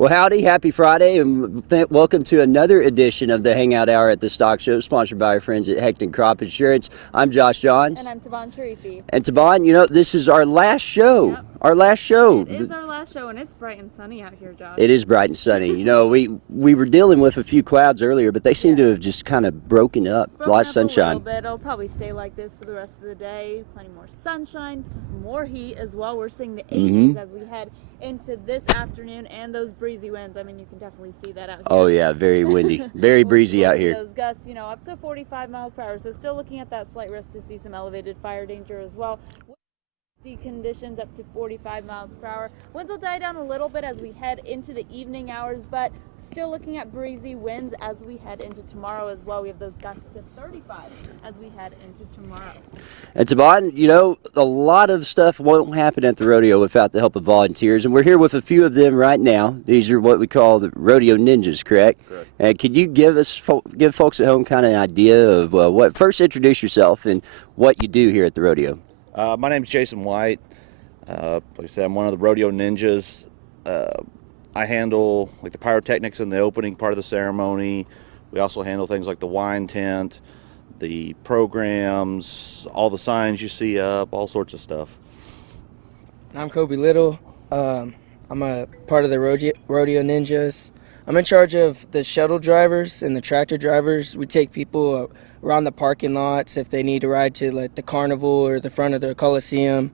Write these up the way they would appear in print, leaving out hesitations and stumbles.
Well, howdy, happy Friday, and welcome to another edition of the Hangout Hour at the Stock Show, sponsored by our friends at Hecton Crop Insurance. I'm Josh Johns. And I'm Tabon Sharifi. And Tabon, you know, this is our last show. Yep. Our last show. It is our last show, and it's bright and sunny out here, Josh. It is bright and sunny. You know, we were dealing with a few clouds earlier, but they seem to have just kind of broken up. A lot of sunshine. A little bit. It'll probably stay like this for the rest of the day. Plenty more sunshine, more heat as well. We're seeing the 80s as we head into this afternoon, and those breezy winds. I mean, you can definitely see that out here. Oh yeah, very windy, very breezy out here. Those gusts, you know, up to 45 miles per hour. So still looking at that slight risk to see some elevated fire danger as well. Conditions up to 45 miles per hour. Winds will die down a little bit as we head into the evening hours, but still looking at breezy winds as we head into tomorrow as well. We have those gusts to 35 as we head into tomorrow. And Tabon, you know, a lot of stuff won't happen at the rodeo without the help of volunteers, and we're here with a few of them right now. These are what we call the rodeo ninjas, correct? Correct. And could you give folks at home kind of an idea of first introduce yourself and what you do here at the rodeo? My name is Jason White. Like I said, I'm one of the rodeo ninjas. I handle like the pyrotechnics in the opening part of the ceremony. We also handle things like the wine tent, the programs, all the signs you see up, all sorts of stuff. I'm Kobe Little. I'm a part of the rodeo ninjas. I'm in charge of the shuttle drivers and the tractor drivers. We take people around the parking lots if they need to ride to like the carnival or the front of the Coliseum.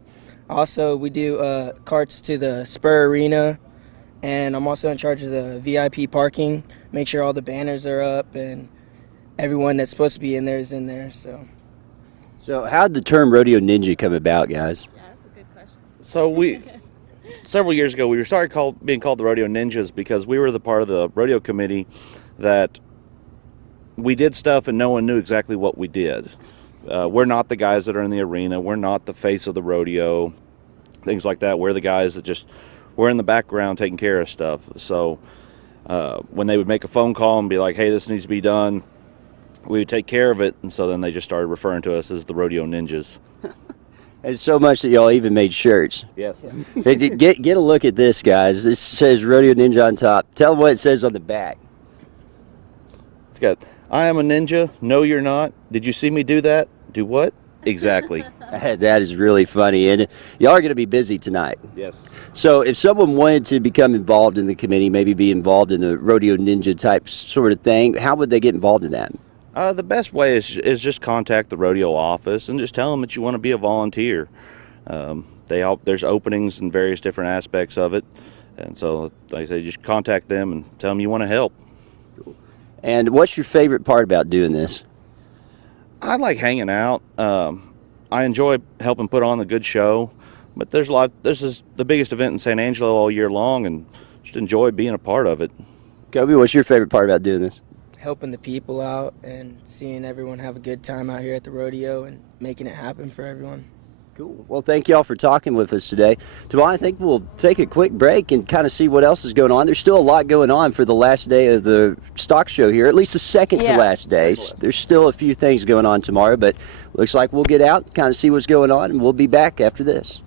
Also, we do carts to the Spur Arena, and I'm also in charge of the VIP parking. Make sure all the banners are up and everyone that's supposed to be in there is in there. So how did the term rodeo ninja come about, guys? Yeah, that's a good question. So several years ago, we started being called the rodeo ninjas because we were the part of the rodeo committee that we did stuff and no one knew exactly what we did. We're not the guys that are in the arena. We're not the face of the rodeo, things like that. We're the guys that we're in the background taking care of stuff. So when they would make a phone call and be like, hey, this needs to be done, we would take care of it. And so then they just started referring to us as the rodeo ninjas. It's so much that y'all even made shirts. Yes. Get a look at this, guys. This says Rodeo Ninja on top. Tell them what it says on the back. It's got, I am a ninja. No, you're not. Did you see me do that? Do what? Exactly. That is really funny. And y'all are going to be busy tonight. Yes. So if someone wanted to become involved in the committee, maybe be involved in the Rodeo Ninja type sort of thing, how would they get involved in that? The best way is just contact the rodeo office and just tell them that you want to be a volunteer. There's openings in various different aspects of it. And so, like I say, just contact them and tell them you want to help. And what's your favorite part about doing this? I like hanging out. I enjoy helping put on a good show, but this is the biggest event in San Angelo all year long, and just enjoy being a part of it. Kobe, what's your favorite part about doing this? Helping the people out and seeing everyone have a good time out here at the rodeo and making it happen for everyone. Cool. Well, thank y'all for talking with us today. Tabon, I think we'll take a quick break and kind of see what else is going on. There's still a lot going on for the last day of the stock show here, at least the second to last day. There's still a few things going on tomorrow, but looks like we'll get out, kind of see what's going on, and we'll be back after this.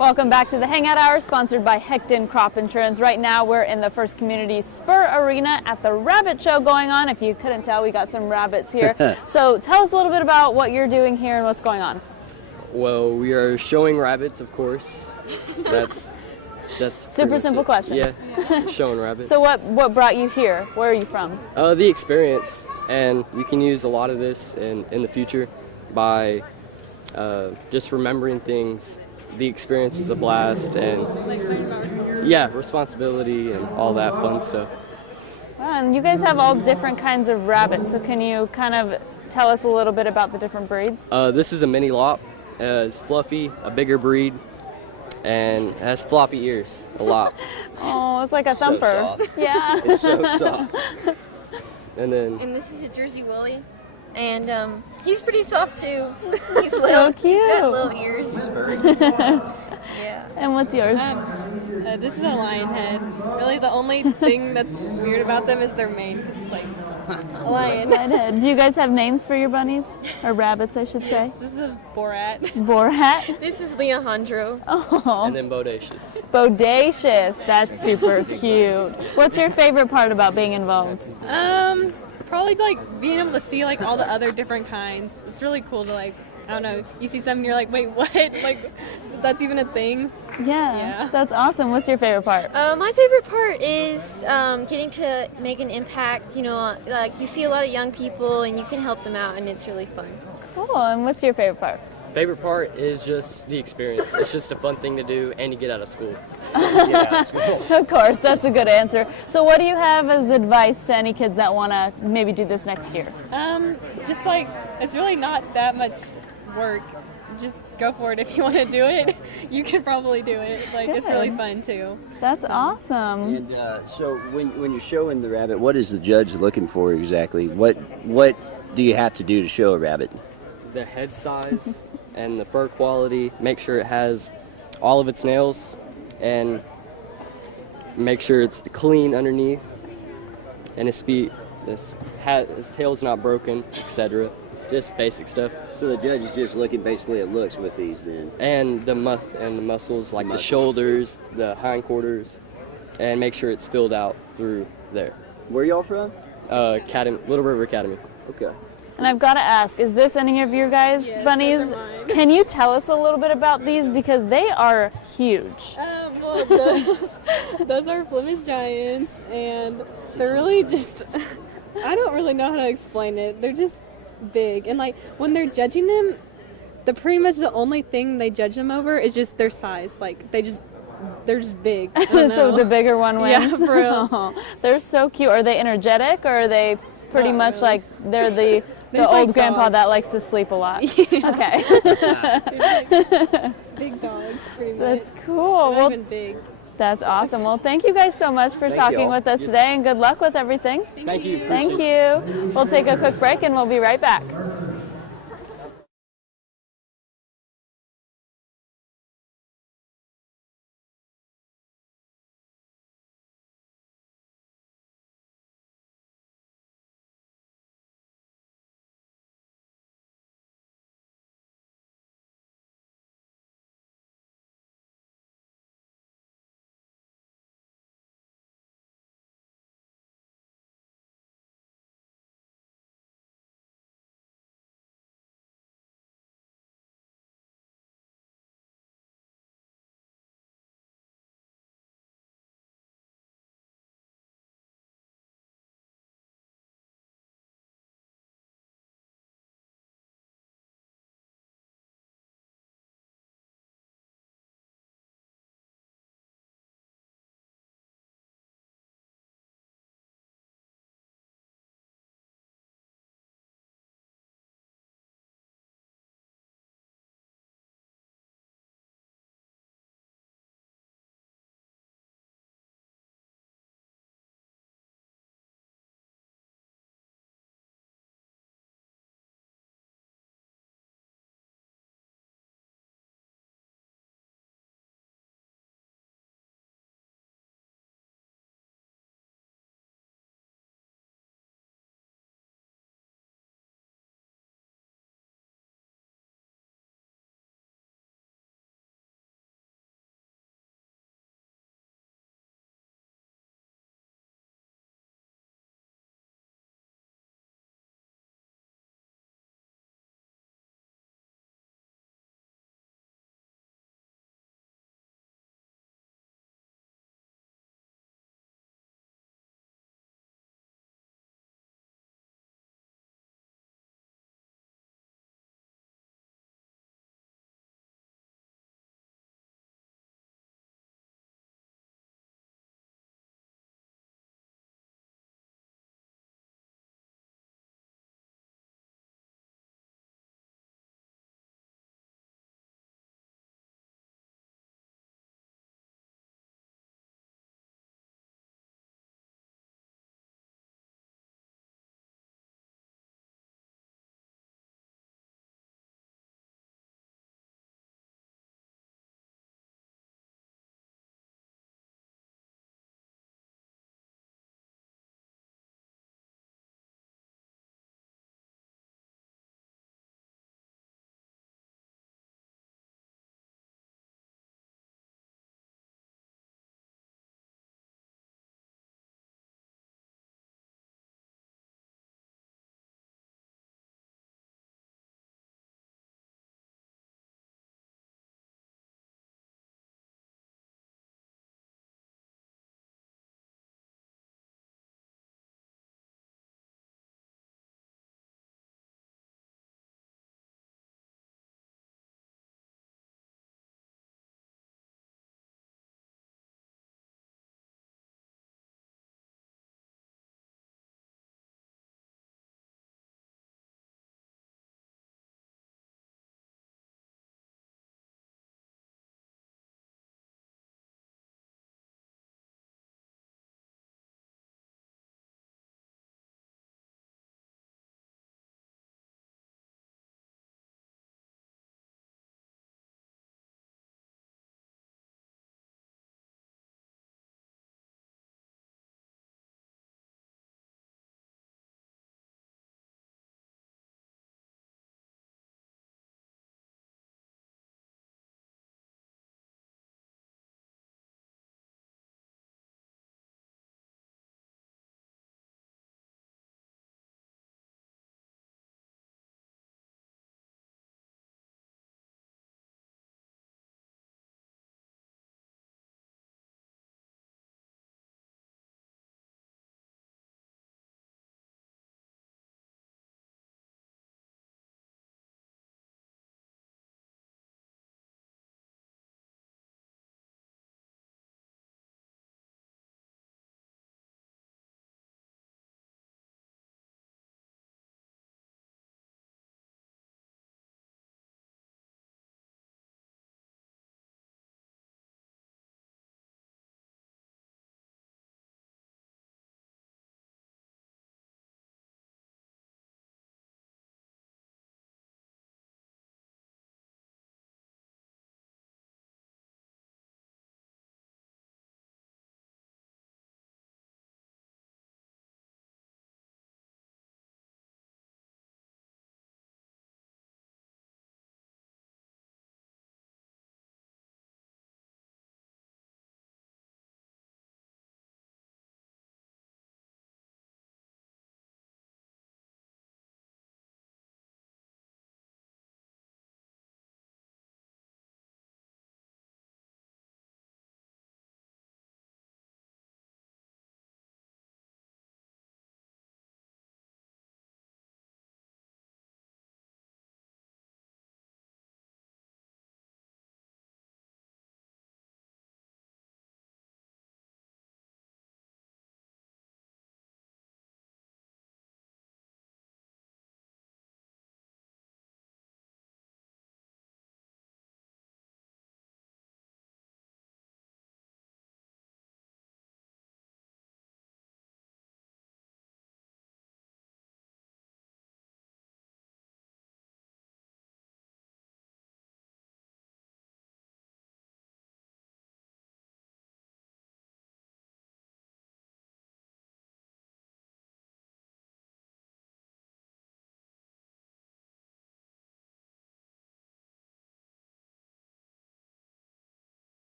Welcome back to the Hangout Hour, sponsored by Hecton Crop Insurance. Right now we're in the First Community Spur Arena at the rabbit show going on. If you couldn't tell, we got some rabbits here. So tell us a little bit about what you're doing here and what's going on. Well, we are showing rabbits, of course. That's super simple question. Yeah, showing rabbits. So what brought you here? Where are you from? The experience, and we can use a lot of this in the future by just remembering things. The experience is a blast, and yeah, responsibility and all that fun stuff. Wow, and you guys have all different kinds of rabbits, so can you kind of tell us a little bit about the different breeds? This is a mini lop. It's fluffy, a bigger breed, and has floppy ears, a lop. Oh, it's like a thumper. So soft. Yeah. It's so soft. And this is a Jersey Willie, and he's pretty soft too. He's little. So cute. He's got little ears. Yeah. And what's yours? This is a lion head. Really, the only thing that's weird about them is their mane, because it's like a lion. Do you guys have names for your bunnies? Or rabbits, I should say? This is a Borat. Borat? This is Leandro. Oh. and then bodacious. Bodacious. That's super cute. What's your favorite part about being involved? Probably like being able to see like all the other different kinds. It's really cool to like, I don't know, you see something and you're like, wait, what? Like, that's even a thing? Yeah. That's awesome. What's your favorite part? My favorite part is getting to make an impact. You know, like you see a lot of young people and you can help them out, and it's really fun. Cool. And what's your favorite part? Favorite part is just the experience. It's just a fun thing to do, and you get out of school. Of course, that's a good answer. So what do you have as advice to any kids that want to maybe do this next year? Just like, it's really not that much work. Just go for it if you want to do it. You can probably do it. Like, it's really fun too. That's awesome. And so when you're showing the rabbit, what is the judge looking for exactly? What do you have to do to show a rabbit? The head size and the fur quality, make sure it has all of its nails, and make sure it's clean underneath, and his feet, his tail's not broken, etc. Just basic stuff. So the judge is just looking basically at looks with these then? And the muscles, like the shoulders, the hindquarters, and make sure it's filled out through there. Where y'all from? Little River Academy. Okay. And I've got to ask, is this any of your guys' bunnies? those are mine. Can you tell us a little bit about these? Because they are huge. Well, those are Flemish Giants, and they're really just, I don't really know how to explain it. They're just big, and like when they're judging them, pretty much the only thing they judge them over is just their size. Like they're just big. I don't So know. the bigger one wins? Yeah, for real. Oh, they're so cute. Are they energetic, or are they pretty Not much really. like they're the They're just old like grandpa dogs. that likes to sleep a lot? Yeah. Okay. Big dogs, pretty much. That's cool. Not Well, even big. that's awesome. Well, thank you guys so much for talking y'all. with us today, and good luck with everything. Thank you. Thank you. We'll take a quick break, and we'll be right back.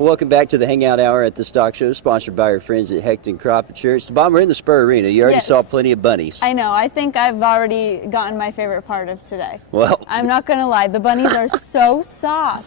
Welcome back to the Hangout Hour at the Stock Show, sponsored by our friends at Hecht & Crop Insurance. Bob, we're in the Spur Arena. You already saw plenty of bunnies. I know. I think I've already gotten my favorite part of today. Well, I'm not going to lie. The bunnies are so soft.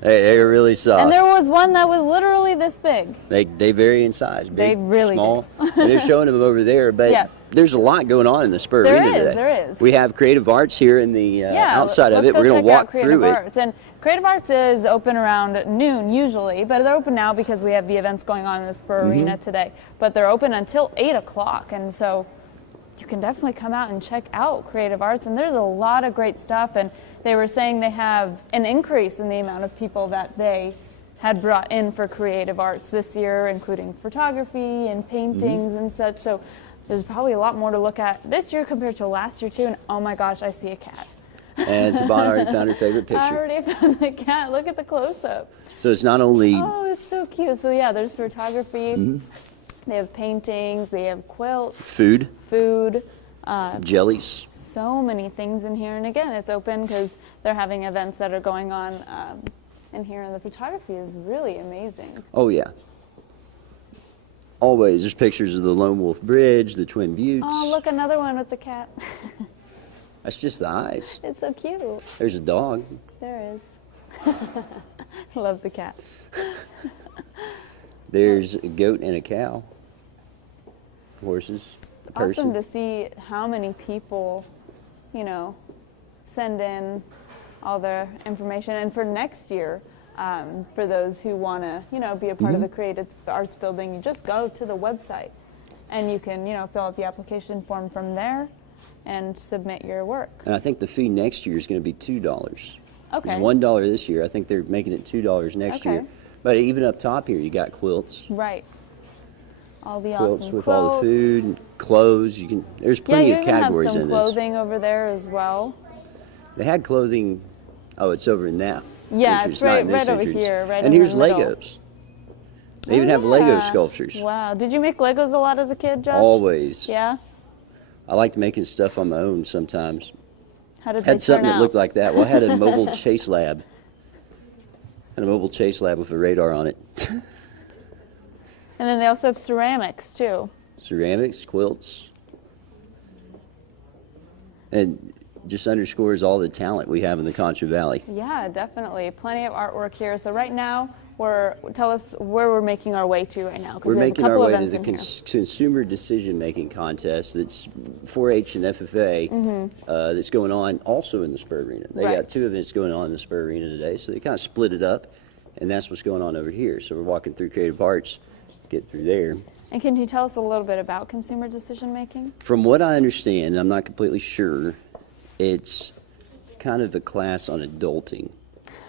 They're really soft. And there was one that was literally this big. They vary in size. Big, they really small. do. And they're showing them over there, but there's a lot going on in the Spur Arena today. There is. We have Creative Arts here in the outside of it. We're going to walk through it. And Creative Arts is open around noon usually, but they're open now because we have the events going on in the Spur Arena today. But they're open until 8 o'clock, and so you can definitely come out and check out Creative Arts. And there's a lot of great stuff, and they were saying they have an increase in the amount of people that they had brought in for Creative Arts this year, including photography and paintings and such. So there's probably a lot more to look at this year compared to last year too. And oh my gosh, I see a cat. And Savannah already found her favorite picture. I already found the cat. Look at the close-up. So it's not only... Oh, it's so cute. So yeah, there's photography. They have paintings. They have quilts. Food. So Jellies. many things in here. And again, it's open because they're having events that are going on in here. And the photography is really amazing. Oh, yeah. Always. There's pictures of the Lone Wolf Bridge, the Twin Buttes. Oh, look, another one with the cat. That's just the eyes. It's so cute. There's a dog. There is. Love the cats. There's a goat and a cow. Horses. A person. Awesome to see how many people, you know, send in all their information. And for next year, for those who want to, you know, be a part of the Creative Arts Building, you just go to the website and you can, you know, fill out the application form from there and submit your work. And I think the fee next year is going to be $2. Okay. It's $1 this year. I think they're making it $2 next year. But even up top here, you got quilts. Right. All the Quilts awesome with quilts. all the food, and clothes. You can. There's plenty of categories have some in clothing over there as well. They had clothing. Oh, it's over in that. Yeah, entrance, it's right not in this over entrance. here, right and in here's the middle. Legos. They even have Lego sculptures. Wow. Did you make Legos a lot as a kid, Josh? Always. Yeah? I liked making stuff on my own sometimes. How did they Had something turn that out? looked like that. Well, I had a mobile chase lab. Had a mobile chase lab with a radar on it. And then they also have ceramics, too. Ceramics, quilts. And just underscores all the talent we have in the Concho Valley. Yeah, definitely. Plenty of artwork here. So right now, tell us where we're making our way to right now. We're we have making a couple our way to events the in here. consumer decision-making contest that's 4-H and FFA that's going on also in the Spur Arena. They got 2 events going on in the Spur Arena today, so they kind of split it up, and that's what's going on over here. So we're walking through Creative Arts, get through there. And can you tell us a little bit about consumer decision-making? From what I understand, I'm not completely sure, it's kind of a class on adulting.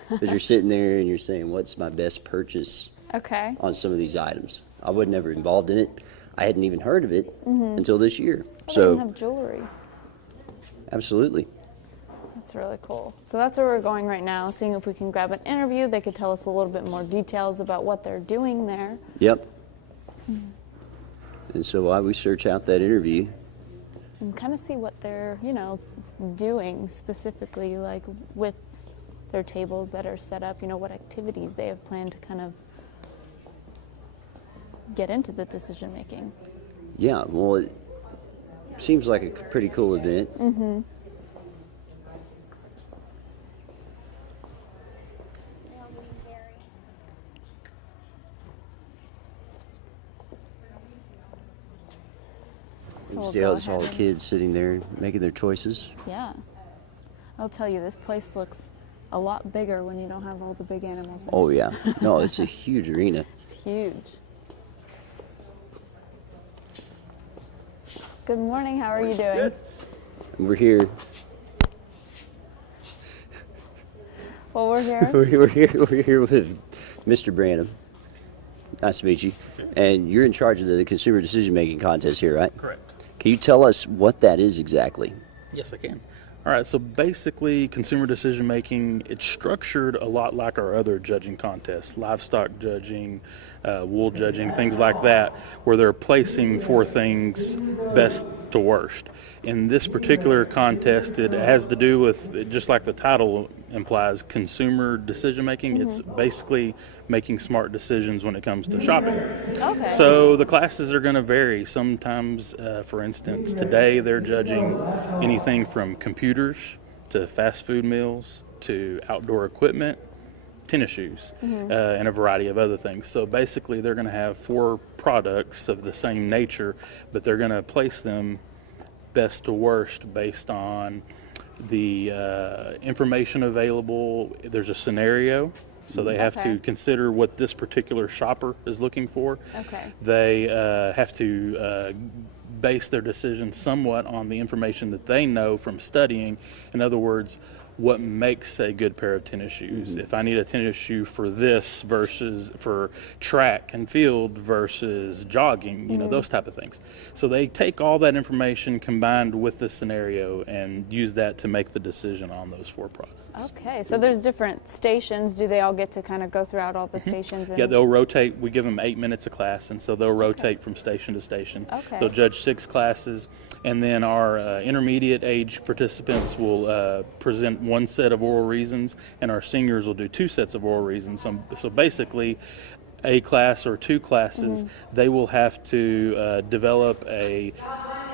Because you're sitting there and you're saying, what's my best purchase on some of these items? I was never involved in it. I hadn't even heard of it until this year. They even have jewelry. Absolutely. That's really cool. So that's where we're going right now, seeing if we can grab an interview. They could tell us a little bit more details about what they're doing there. Yep. And so while we search out that interview, and kind of see what they're, you know, doing specifically, like with their tables that are set up, you know, what activities they have planned to kind of get into the decision making. Yeah, well, it seems like a pretty cool event. You So see all the kids sitting there making their choices. Yeah. I'll tell you, this place looks a lot bigger when you don't have all the big animals in Oh, it. yeah. No, it's a huge arena. It's huge. Good morning. How are you doing? And we're here. Well, we're here. We're here with Mr. Branham. Nice to meet you. And you're in charge of the consumer decision-making contest here, right? Correct. Can you tell us what that is exactly? Yes, I can. All right, so basically consumer decision making, it's structured a lot like our other judging contests, livestock judging, wool judging, things like that, where they're placing 4 things best to worst. In this particular contest, it has to do with, just like the title implies consumer decision making. It's basically making smart decisions when it comes to shopping. Okay. So the classes are going to vary. Sometimes, for instance, today they're judging anything from computers to fast food meals to outdoor equipment, tennis shoes, and a variety of other things. So basically they're going to have 4 products of the same nature, but they're going to place them best to worst based on the information available. There's a scenario, so they have to consider what this particular shopper is looking for. Okay. They have to base their decision somewhat on the information that they know from studying. In other words, what makes a good pair of tennis shoes. If I need a tennis shoe for this versus for track and field versus jogging, you know, those type of things. So they take all that information combined with the scenario and use that to make the decision on those 4 products. Okay, so there's different stations. Do they all get to kind of go throughout all the stations? Yeah, they'll rotate. We give them 8 minutes of class, and so they'll rotate from station to station. Okay. They'll judge 6 classes, and then our intermediate age participants will present 1 set of oral reasons, and our seniors will do 2 sets of oral reasons. So basically, a class or 2 classes, they will have to develop a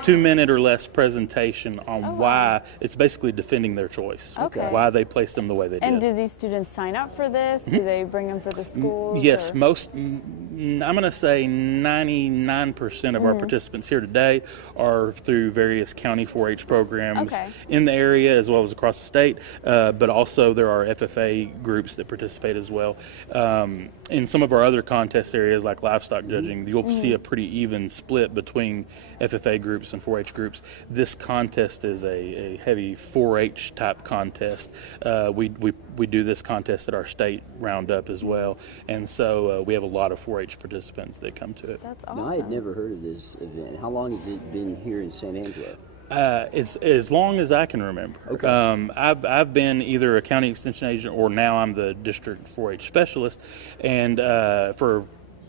2-minute or less presentation on why. It's basically defending their choice. Okay. Why they placed them the way they did. And do these students sign up for this? Do they bring them for the schools? Yes, or? I'm going to say 99% of our participants here today are through various county 4-H programs in the area as well as across the state, but also there are FFA groups that participate as well. In some of our other contest areas like livestock judging, you'll see a pretty even split between FFA groups and 4-H groups. This contest is a heavy 4-H type contest. We do this contest at our state roundup as well, and so we have a lot of 4-H participants that come to it. That's awesome. Now, I had never heard of this event. How long has it been here in San Angelo? It's as long as I can remember. Okay. I've been either a county extension agent or now I'm the district 4-H specialist, and for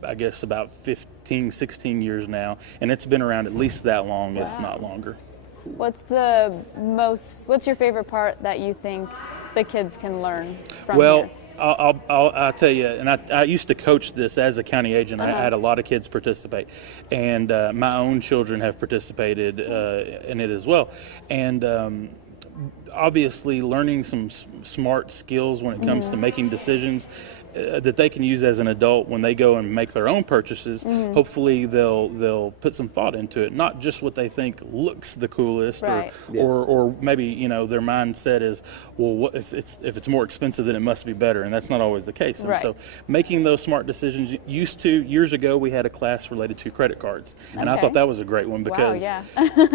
I guess about 15, 16 years now, and it's been around at least that long, if not longer. What's your favorite part that you think the kids can learn from Well, here? I'll tell you, and I used to coach this as a county agent. I had a lot of kids participate, and my own children have participated in it as well. And obviously, learning some smart skills when it comes to making decisions that they can use as an adult when they go and make their own purchases. Hopefully they'll put some thought into it, not just what they think looks the coolest, or maybe, you know, their mindset is, well, what if it's more expensive, then it must be better, and that's not always the case. And so making those smart decisions. Years ago we had a class related to credit cards, and I thought that was a great one because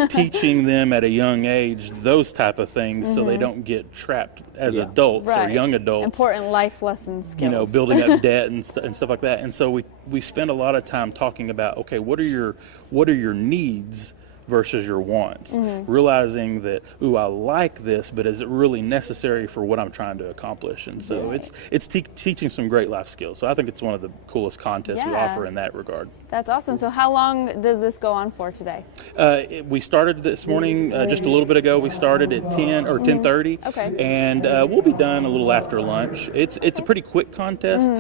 teaching them at a young age those type of things so they don't get trapped as adults or young adults. Important life lesson skills. You know, building up debt and stuff like that. And so we spend a lot of time talking about, okay, what are your needs versus your wants, realizing that, ooh, I like this, but is it really necessary for what I'm trying to accomplish? And so it's teaching some great life skills. So I think it's one of the coolest contests we offer in that regard. That's awesome. So how long does this go on for today? We started this morning, just a little bit ago. We started at 10 or 10:30, and we'll be done a little after lunch. It's a pretty quick contest,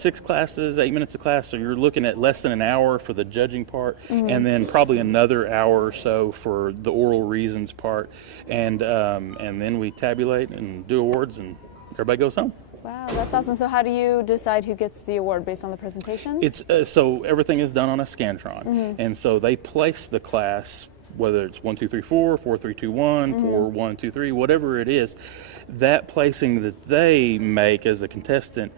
6 classes, 8 minutes a class, so you're looking at less than an hour for the judging part, and then probably another hour or so for the oral reasons part, and then we tabulate and do awards, and everybody goes home. Wow, that's awesome. So how do you decide who gets the award based on the presentations? It's so everything is done on a Scantron, and so they place the class, whether it's 1, 2, 3, 4, 4, 3, 2, 1, 4, 1, 2, 3, whatever it is, that placing that they make as a contestant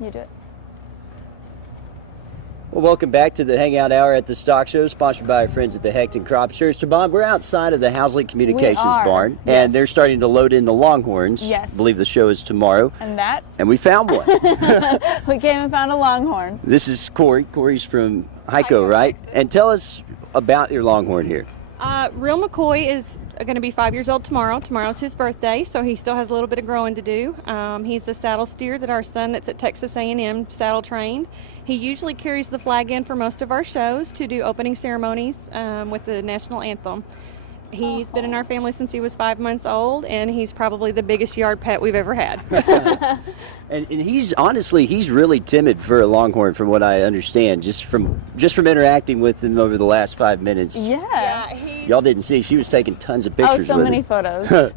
You do it. Well, welcome back to the Hangout Hour at the Stock Show, sponsored by our friends at the Hecht & Crop Insurance. Tabon, we're outside of the Housley Communications barn, and they're starting to load in the Longhorns. Yes. I believe the show is tomorrow. And we found one. We came and found a Longhorn. This is Corey. Corey's from Hico, right? Texas. And tell us about your Longhorn here. Real McCoy is going to be 5 years old tomorrow. Tomorrow's his birthday, so he still has a little bit of growing to do. He's a saddle steer that our son that's at Texas A&M saddle trained. He usually carries the flag in for most of our shows to do opening ceremonies with the national anthem. He's been in our family since he was 5 months old, and he's probably the biggest yard pet we've ever had. And he's honestly, he's really timid for a Longhorn, from what I understand, just from interacting with him over the last 5 minutes. Yeah. Y'all didn't see, she was taking tons of pictures. Oh, so with many him. photos.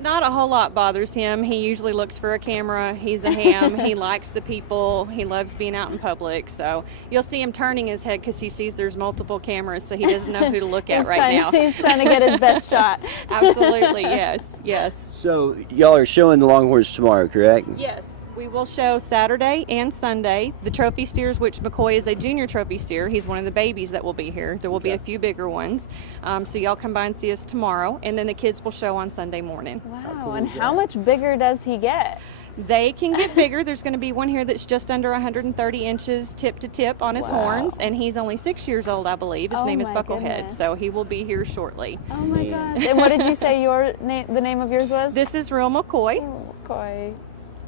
Not a whole lot bothers him. He usually looks for a camera. He's a ham. He likes the people. He loves being out in public. So you'll see him turning his head because he sees there's multiple cameras, so he doesn't know who to look at now. He's trying to get his best shot. Absolutely, yes. So y'all are showing the Longhorns tomorrow, correct? Yes. We will show Saturday and Sunday the trophy steers, which McCoy is a junior trophy steer. He's one of the babies that will be here. There will be a few bigger ones. So y'all come by and see us tomorrow, and then the kids will show on Sunday morning. Wow, and how much bigger does he get? They can get bigger. There's going to be one here that's just under 130 inches tip to tip on his horns, and he's only 6 years old, I believe. His name is Bucklehead, so he will be here shortly. Oh my gosh. And what did you say the name of yours was? This is Real McCoy. Oh, McCoy.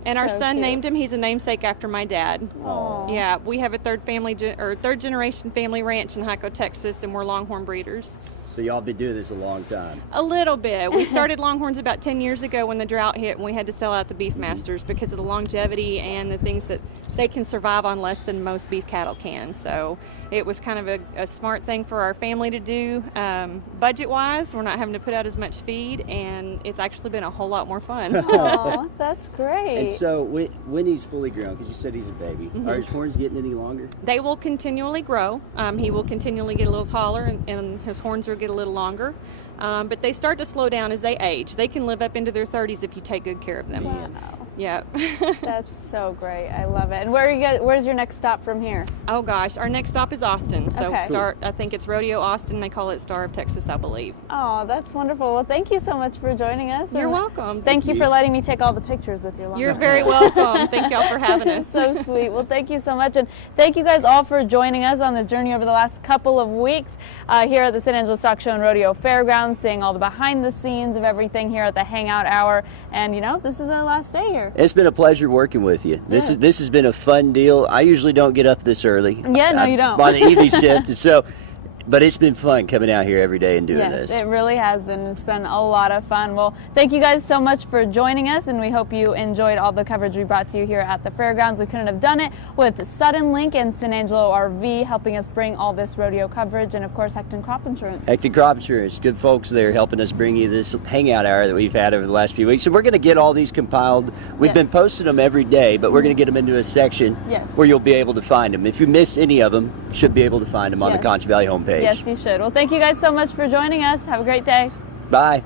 And our son cute. named him. He's a namesake after my dad. Aww. Yeah, we have a third generation family ranch in Hico, Texas, and we're Longhorn breeders. So y'all been doing this a long time. A little bit. We started Longhorns about 10 years ago when the drought hit, and we had to sell out the beef masters because of the longevity and the things that they can survive on less than most beef cattle can. So it was kind of a smart thing for our family to do. Budget-wise, we're not having to put out as much feed, and it's actually been a whole lot more fun. Oh, that's great. And so when he's fully grown, because you said he's a baby, are his horns getting any longer? They will continually grow. He will continually get a little taller, and his horns will get a little longer. But they start to slow down as they age. They can live up into their 30s if you take good care of them. Wow. Yeah. That's so great. I love it. And where's your next stop from here? Oh gosh, our next stop is Austin. So Okay. I think it's Rodeo Austin. They call it Star of Texas, I believe. Oh, that's wonderful. Well, thank you so much for joining us. You're and welcome. Thank you for letting me take all the pictures with your Longhorn. You're very welcome. Thank y'all for having us. So sweet. Well, thank you so much. And thank you guys all for joining us on this journey over the last couple of weeks here at the San Angelo Stock Show and Rodeo Fairgrounds, seeing all the behind the scenes of everything here at the Hangout Hour. And, you know, this is our last day here. It's been a pleasure working with you. This has been a fun deal. I usually don't get up this early. Yeah, no, you don't. On the evening shift, so. But it's been fun coming out here every day and doing this. Yes, it really has been. It's been a lot of fun. Well, thank you guys so much for joining us, and we hope you enjoyed all the coverage we brought to you here at the fairgrounds. We couldn't have done it with Sudden Link and San Angelo RV helping us bring all this rodeo coverage, and of course Hecht & Crop Insurance. Hecht & Crop Insurance, good folks there helping us bring you this Hangout Hour that we've had over the last few weeks. So we're going to get all these compiled. We've been posting them every day, but we're going to get them into a section where you'll be able to find them. If you missed any of them, you should be able to find them on the Concho Valley homepage. Yes, you should. Well, thank you guys so much for joining us. Have a great day. Bye.